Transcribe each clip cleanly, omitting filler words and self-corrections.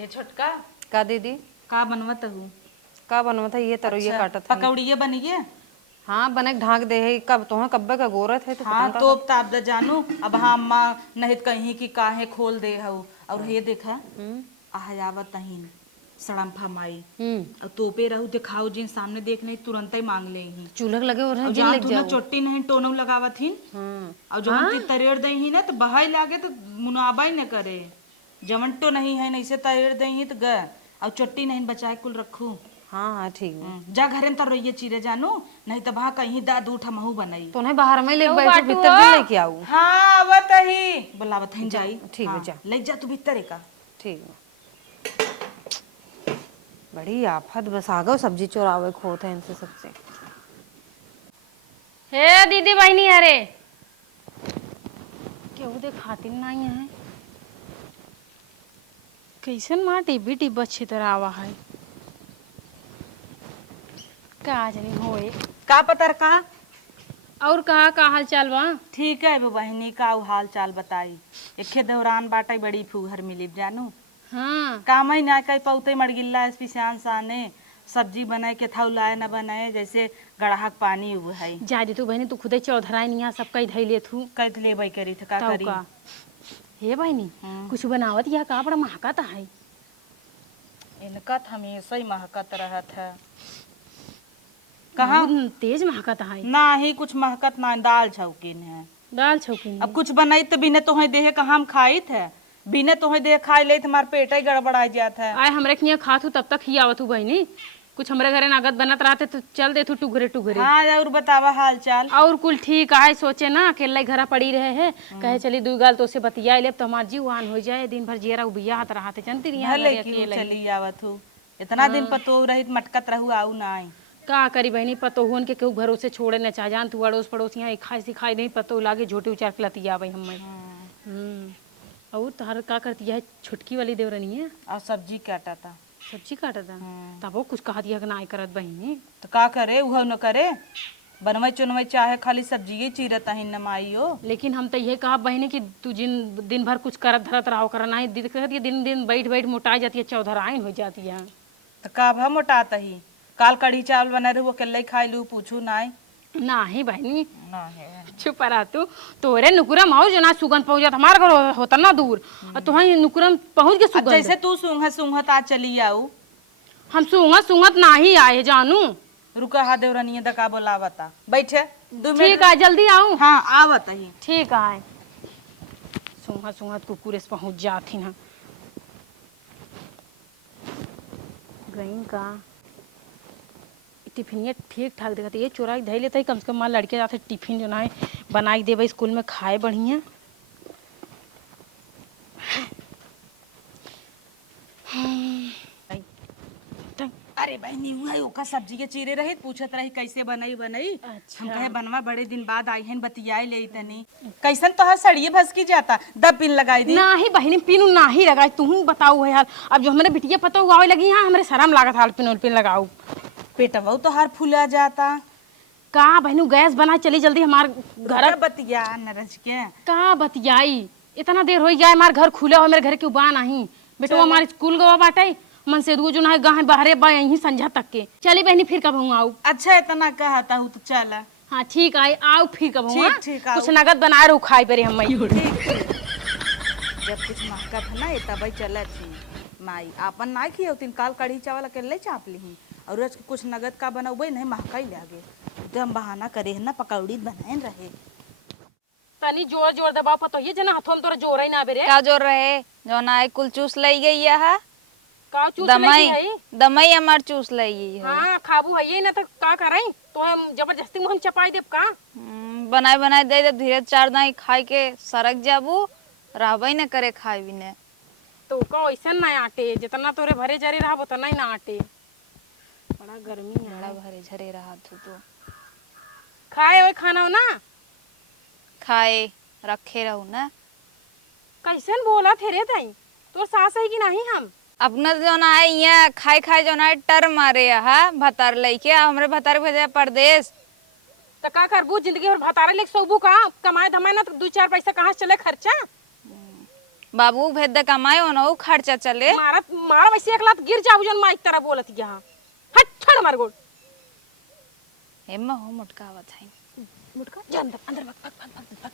हे छोटका का दीदी का बनवत हूँ। का बनवा था ये तरो ये काटत है। पकौड़िए बनिए। हाँ बने ढाक दे है कब तो कब्बे का गोरत है तो हाँ तो ताब द जानू अब हाँ अम्मा नहीं कहीं की काहे खोल दे हूँ और ये देखा आहयावत तहीन सड़म्फा माई और तोपे रहू दिखाओ जिन सामने देख नहीं तुरंत ही मांग ले ही चूल्हा लगे और और जिन जान लग तू ना जाओ। चोट्टी नहीं टोनौ लगावत हिन और जवन ती तरेड़ दई ही ना तो बहाई लागे तो मुनाबा ही न करे जवन तो नहीं है नहीं से तरेड़ दई ही तो ग और चोट्टी नहीं बचाए कुल रखू। हाँ हाँ ठीक है। जा घरे में तर रोइए चीरे जानू नहीं तो वहाँ कहीं दा दूठ हमहू बनाई तो नहीं बाहर में लेके बैठो भीतर दिन लेके आऊ। हाँ आवत ही बुलावत ही जाई ठीक है जा ले जा तू भीतर का। ठीक है। बड़ी आफत बस आ गओ सब्जी चोरावे खोत है इनसे सबसे। हे दीदी बहनी अरे केहू दे खातिर नहीं है कैसन माँ टिब्बी टिब्बा अच्छी तरह आवा है का जनी होए का पतर का और कहा का हाल चाल बा। ठीक है वो बहनी का हाल चाल बताई एके दौरान बाटे बड़ी फूहर मिली जानू हाँ काम ही ना कई पौते मरगिल्ला पिसान साने सब्जी बनाए के था लाए न बनाए जैसे गड़ाहक पानी हुआ है जा दी तू बहनी तू खुदे चौधराई निया सब कई धैले थू कैथ ले भाई करी था का करी। का हे बहनी कुछ बनावत या का बड़ा महका ता है इनका हमेशा ही महकत रहत है कहाँ तेज महका ता है ना ही कुछ महकत ना दाल छौकीन है दाल छौकी अब कुछ बनाई तो बिना तोहे देह का हम खाई थे बिना तोहे देह खाई ले तुम्हार पेट ही गड़बड़ा जात है। आए हमरे के खात हूँ तब तक ही आवत हूँ बहनी कुछ हमरे घरे नगद बनत रहते तो चल दे तू टुगरे टुगरे। हाँ और बतावा हाल चाल और कुल ठीक आए सोचे ना अकेला घरा पड़ी रहे है कहे चली दू गाल तो से बतिया ले तो हमार जीवान हो जाए दिन भर जेरा उबियात रहते जानती रही भले की चली आवत हूँ इतना दिन पर तो रही मटकत रहू आऊ ना का करी बहनी पतोहन के केहू भरोसे छोड़े न चाह जान तू अड़ोस पड़ोस यहाँ खाई सिखाई नहीं पतो लागे झोटे उचार के लतिया भाई हमें। और तहर का करती है छुटकी वाली देवरनी है और सब्जी काटा था सब्जी काटा था तब वो कुछ कहा दिया कि ना करत बहनी तो का करे वह न करे बनवाई चुनवाई चाहे खाली सब्जी ही चीरता ही नमाई हो। लेकिन हम तो ये कहा बहनी कि तू जिन दिन भर कुछ करत धरत रहो करना है दिक्कत दिन दिन बैठ बैठ मोटा जाती है चौधराइन हो जाती है तो का भा मोटाता ही काल कढ़ी चावल बना रहे वो अकेले खाई लू पूछू नाई नाही बहनी ना है चुप रहा तू तोरे नुकुरम आओ जो ना सुगंध पहुंच जाता हमारे घर होता ना दूर और तुहाई नुकुरम पहुंच के सुगंध जैसे तू सूंघत सूंघत आज चली आऊ हम सुगंध सुगंध ना ही आए जानू रुका हा देवरनिया दका बोलावता बैठे 2 मिनट ठीक है जल्दी आऊं हाँ आवत ही ठीक है सुगंध सुगंध कुकुरे से पहुंच जाती ना गईन का टिफिन ठीक ठाक देखा ये चोरा के धै लेते ही कम से कम माँ लड़के जाते टिफिन जो ना बनाई देवे स्कूल में खाए बढ़िया। अरे बहनी हुआ ओका सब्जी के चीरे रही पूछत रही कैसे बनाई अच्छा। हम कहे बनवा बड़े दिन बाद आई हैं बतियाए ले तनी कैसन तो सड़िए भसकी जाता दब पिन लगाई दी ना ही बहनी पिन ना ही लगाई तू बताऊ है यार अब जो हमारे बिटिया पता हुआ लगी यहाँ हमारे शर्म लागत हाल पिन पिन लगाऊ पेटवा तो हर फूला जाता का बहनू गैस बना चली जल्दी हमार घर बतिया नरज के का बतियाई इतना देर हो गया हमारे घर खुला हो मेरे घर के उबा नहीं बेटो हमारे स्कूल गवा बाटे मन से रोज ना गाहे बाहरे बा यहीं संझा तक के चली बहनी फिर कब आऊ। अच्छा इतना कहता हूँ तो चल हाँ ठीक है आओ फिर कब ठीक कुछ नगद बना रू खाई पे हम जब कुछ महका था ना तब चल माई आपन ना खियो तीन काल कढ़ी चावल अकेले चाप ली और कुछ नगद का बनवे नहीं महका ही लागे तो हम बहाना करे है ना पकौड़ी बनाए रहे तनी जोर जोर दबाव पतो ये जना हाथों में तोरा जोर ही ना बेरे क्या जोर रहे जो ना कुल चूस लई गई है का चूस दमई है दमई हमार चूस लई गई है। हां खाबू है ये ना तो का करई तो हम जबरदस्ती मुंह चपाई देब का बनाए बनाए दे दे धीरे चार दाई खाई के सरक जाबू रहबई न करे खाई भी ने तो का ऐसा ना आटे जितना तोरे भरे जरे रहा उतना ही ना आटे बड़ा गर्मी है बड़ा भरे झरे रहा तो खाए ओए खाना हो ना खाए रखे रहू ना कैसन बोला थे रे ताई तो सास है कि नहीं हम अपना जो ना है यहाँ खाई खाई जो ना है टर मारे है भतार लेके हमरे भतार भेजे परदेश तो का करबू जिंदगी भर भतारे लेके सोबू का कमाए धमाए ना तो 2-4 पैसा कहाँ से चले खर्चा बाबू भेज दे कमाए ना वो खर्चा चले। मारा मारा वैसे एक लात गिर जाऊ जन माइक तरह बोलत यहाँ। हट छड़ मार गोड़। हेम्मा हो मुटका आवत है। मुटका जा अंदर अंदर भाग।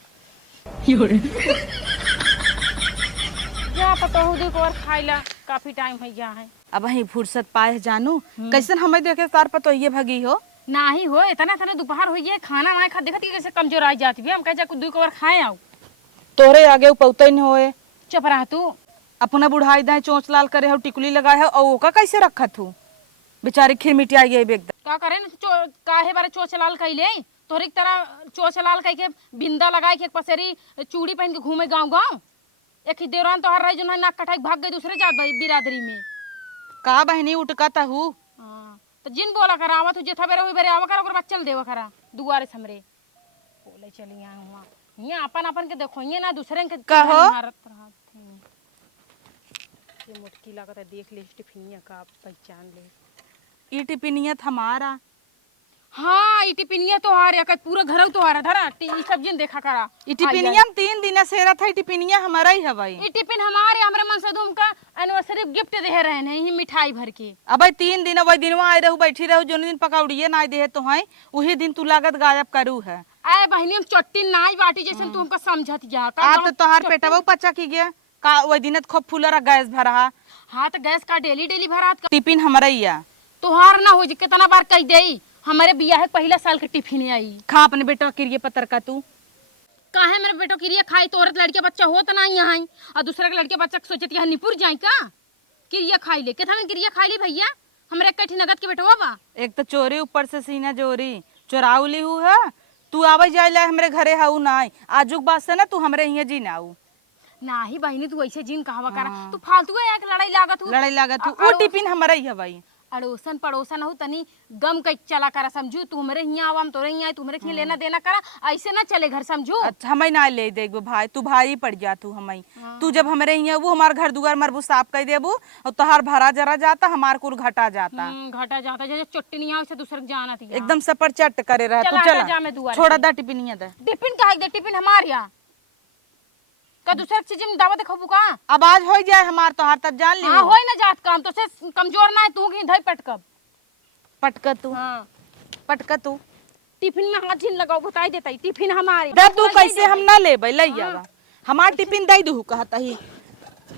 जा पता हो देखो और खाइला काफी टाइम है गया है। अब वही फुर्सत पाए जानू कैसन हमें देखे तार पतो ये भगी हो ना ही हो इतना इतना दोपहर हो गया खाना ना खा देखत कैसे कमजोर आ जाती है। हम कह जा कुछ दो कवर खाए आओ। तोरे आगे पौते नहीं होए। चुप रह तू। अपना बुढ़ाई दाए चोंच लाल करे हो टिकुली लगाए हो और ओका कैसे रखत हूँ बेचारी खीर मिटिया गई एकदम। का करे ना काहे बारे चोच लाल कैले तोरे तरह चोच लाल कह के बिंदा लगाए के पसेरी चूड़ी पहन के घूमे गांव एक ही देवरान तो हर रही जो नाक कटाई भाग गई दूसरे जात भाई बिरादरी में। का बहनी उठकाता हूँ तो जिन बोला करा आवा तू जेथा बेरे हुई बेरे आवा करा ओकर बाद चल देवा करा दुआरे हमरे बोले चली यहाँ हुआ ये अपन के देखो ये ना दूसरे के कहो? मारत रहत हैं। ये मुटकी लागत है देख ले टिफिनिया का पहचान ले। ई टिपिनियत हमारा हाँ ई टिफिनिया तो आ रहा पूरा घर तो आ रहा धरा ई सब जिन देखा करा। ई टिपिनिया 3 दिन से रहा था। टिपिनिया हमारा ही है भाई। ई टिफिन हमारे हमरे मन से तुम का एनिवर्सरी गिफ्ट दे रहे हैं ये मिठाई भर के। अब 3 दिन वही दिनवा आए रहू बैठी रहू जो दिन पकौड़िए ना दे तो है वही दिन तू लागत गायब करू है। आए बहनी हम चट्टी नाई बाटी जैसे तू हमका समझत जा का आ तो तोहार पेटवा पचा की गया का वही दिन खूब फूलरा गैस भरा। हाँ तो गैस का डेली भरात का टिफिन हमारा ही है। तोहार ना हो जी कितना बार कह दे हमारे बिया है पहला साल के टिफिन आई। खा अपने बेटा किरिए पतर का तू काहे मेरे बेटो किरिया खाई तो औरत लड़के बच्चा हो तो ना यहाँ और दूसरा के लड़के बच्चा सोचती है निपुर जाए का किरिया खाई ले कितना में किरिया खाई ली भैया हमारे कठी नगद के बेटवा बा। एक तो चोरी ऊपर से सीना चोरी चोराउली हूँ है तू आवे जाए ला हमरे घरे हाउ ना आजुक बात से ना तू हमरे यहाँ जी ना आऊ ना ही बहनी तू ऐसे जिन कहवा करा तू फालतू है एक लड़ाई लागत हूँ। वो टिफिन हमारा ही है भाई। अड़ोसन पड़ोसन हो तनी गम कई चला करा समझू तू हमरे यहाँ आवा हम तोरे यहाँ तुम्हारे यहाँ लेना देना करा ऐसे ना चले घर समझू। अच्छा हमें ना ले देगो भाई तू भाई पड़ जा तू हमें तू जब हमारे यहाँ वो हमार घर दुआर मरबू साफ कर देबू और तोहार भरा जरा जाता हमार कुल घटा जाता घटा जाता जैसे चुट्टी नहीं से दूसरे जाना थी एकदम सपर चट करे रहा तू चला छोड़ा दा टिफिन दे टिफिन का दे टिफिन हमार यहाँ का दूसरा चीज में दावा देखबू का अब आज हो जाए हमार तोहार तब जान ली। हां होई ना जात काम तो से कमजोर ना है तू की धई पटकब पटक तू हां पटक तू टिफिन में हाथ जिन लगाओ बताई देता टिफिन हमारी दे तू कैसे हम ना लेबै लइया बा हमार टिफिन दे दू कहता ही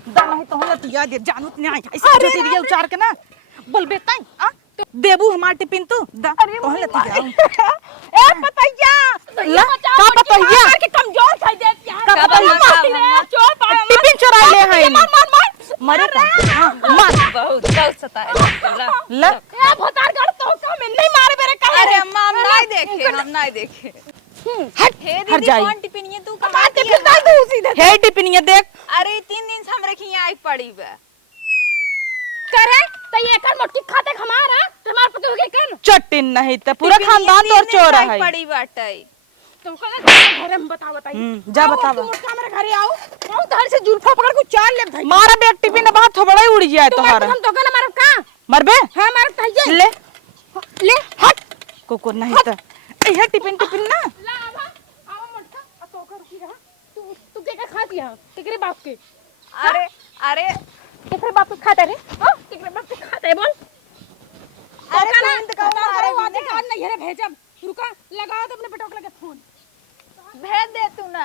दाना है तो लतिया दे जानू नहीं आई ऐसे तेरिया उचार के ना बोलबे ताई आ देबू हमार टिफिन तू दा तो लतिया ए पतैया ला का पतैया के कमजोर छै दे का टिफिन चुरा ले है मार मरे मार बहुत सताए ला ए भतार गड़ तो का में नहीं मारे मेरे का। अरे अम्मा हम नहीं देखे हट हे हट दीदी जाई कौन टिफिनिया तू कमा टिफिन दे दू सीधे हे टिफिनिया देख अरे 3 दिन से हमरे खिया आई पड़ी बा करे त ये कर मोटकी खाते हमारा तुम्हार पति हो गए कर चट्टिन नहीं तो पूरा खानदान तोर चोर है पड़ी बाटई तुम कहले घर में बता बताई जा बतावा मेरे घरे आओ आओ धर से जुल्फा पकड़ को चाल ले भाई मारा बेग टिफिन बहुत थोड़ा ही उड़ जाए तोहार हम तो कहना मारब का मरबे हां मारब तहिए ले हट कोको नहीं तो ए टिफिन ना ला आवा मोटका आ तो कर की रहा तू के खा दिया केकरे बाप के अरे अरे केकरे बाप के खाता रे हां केकरे बाप के खाता है बोल अरे ना फोन तो मारे वादे कान नहीं है भेजब रुका लगाओ तो अपने बेटोक लगे फोन भेज दे तू ना